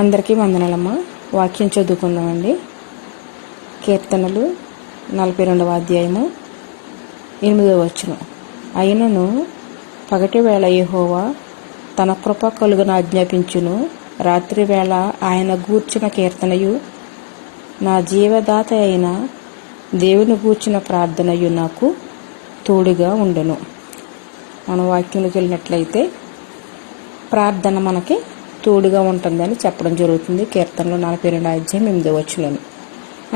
అందరికీ వందనాలమ్మ. వాక్యం చదువుకుందామండి. కీర్తనలు 42వ అధ్యాయము 8వ వచనం. అయినను పగటి వేళ యెహోవా తన కృప కలుగున ఆజ్ఞాపించును, రాత్రి వేళ ఆయన గూర్చిన కీర్తనయు నా జీవదాత అయిన దేవుని గూర్చిన ప్రార్థనయు నాకు తోడుగా ఉండును. మన వాక్యంలోకి వెళ్ళినట్లయితే ప్రార్థన మనకి తోడుగా ఉంటుందని చెప్పడం జరుగుతుంది. కీర్తనలో 42వ అధ్యాయం 8వ వచనం.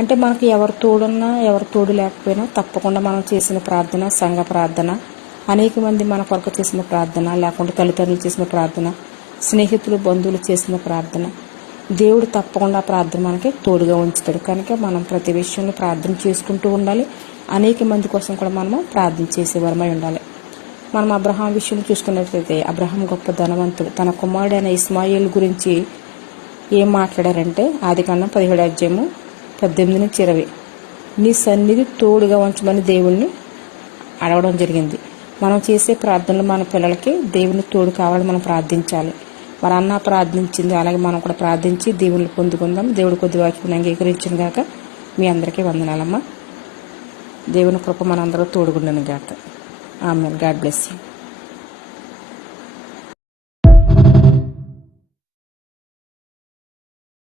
అంటే మనకి ఎవరు తోడున్నా ఎవరు తోడు లేకపోయినా తప్పకుండా మనం చేసిన ప్రార్థన, సంఘ ప్రార్థన, అనేక మంది మన కొరకు చేసిన ప్రార్థన, లేకుంటే తల్లిదండ్రులు చేసిన ప్రార్థన, స్నేహితులు బంధువులు చేసిన ప్రార్థన, దేవుడు తప్పకుండా ప్రార్థన మనకి తోడుగా ఉంచుతాడు. కనుక మనం ప్రతి విషయంలో ప్రార్థన చేసుకుంటూ ఉండాలి. అనేక మంది కోసం కూడా మనము ప్రార్థన చేసేవారమై ఉండాలి. మనం అబ్రహాం విషయం చూసుకున్నట్లయితే అబ్రహాం గొప్ప ధనవంతుడు. తన కుమారుడైన ఇస్మాయిల్ గురించి ఏం మాట్లాడారంటే ఆదికాండం 17వ అధ్యాయము 18-20 నీ సన్నిధి తోడుగా ఉంచమని దేవుణ్ణి అడగడం జరిగింది. మనం చేసే ప్రార్థనలు మన పిల్లలకి దేవుని తోడు కావాలని మనం ప్రార్థించాలి. మరి అన్న ప్రార్థించింది, అలాగే మనం కూడా ప్రార్థించి దేవుని పొందుకుందాం. దేవుడు కొద్ది వాక్యం అంగీకరించిన గాక. మీ అందరికీ వందనాలమ్మ. దేవుని కృప మనందరూ తోడుగుండను గాక. ఆమేన్. God bless you.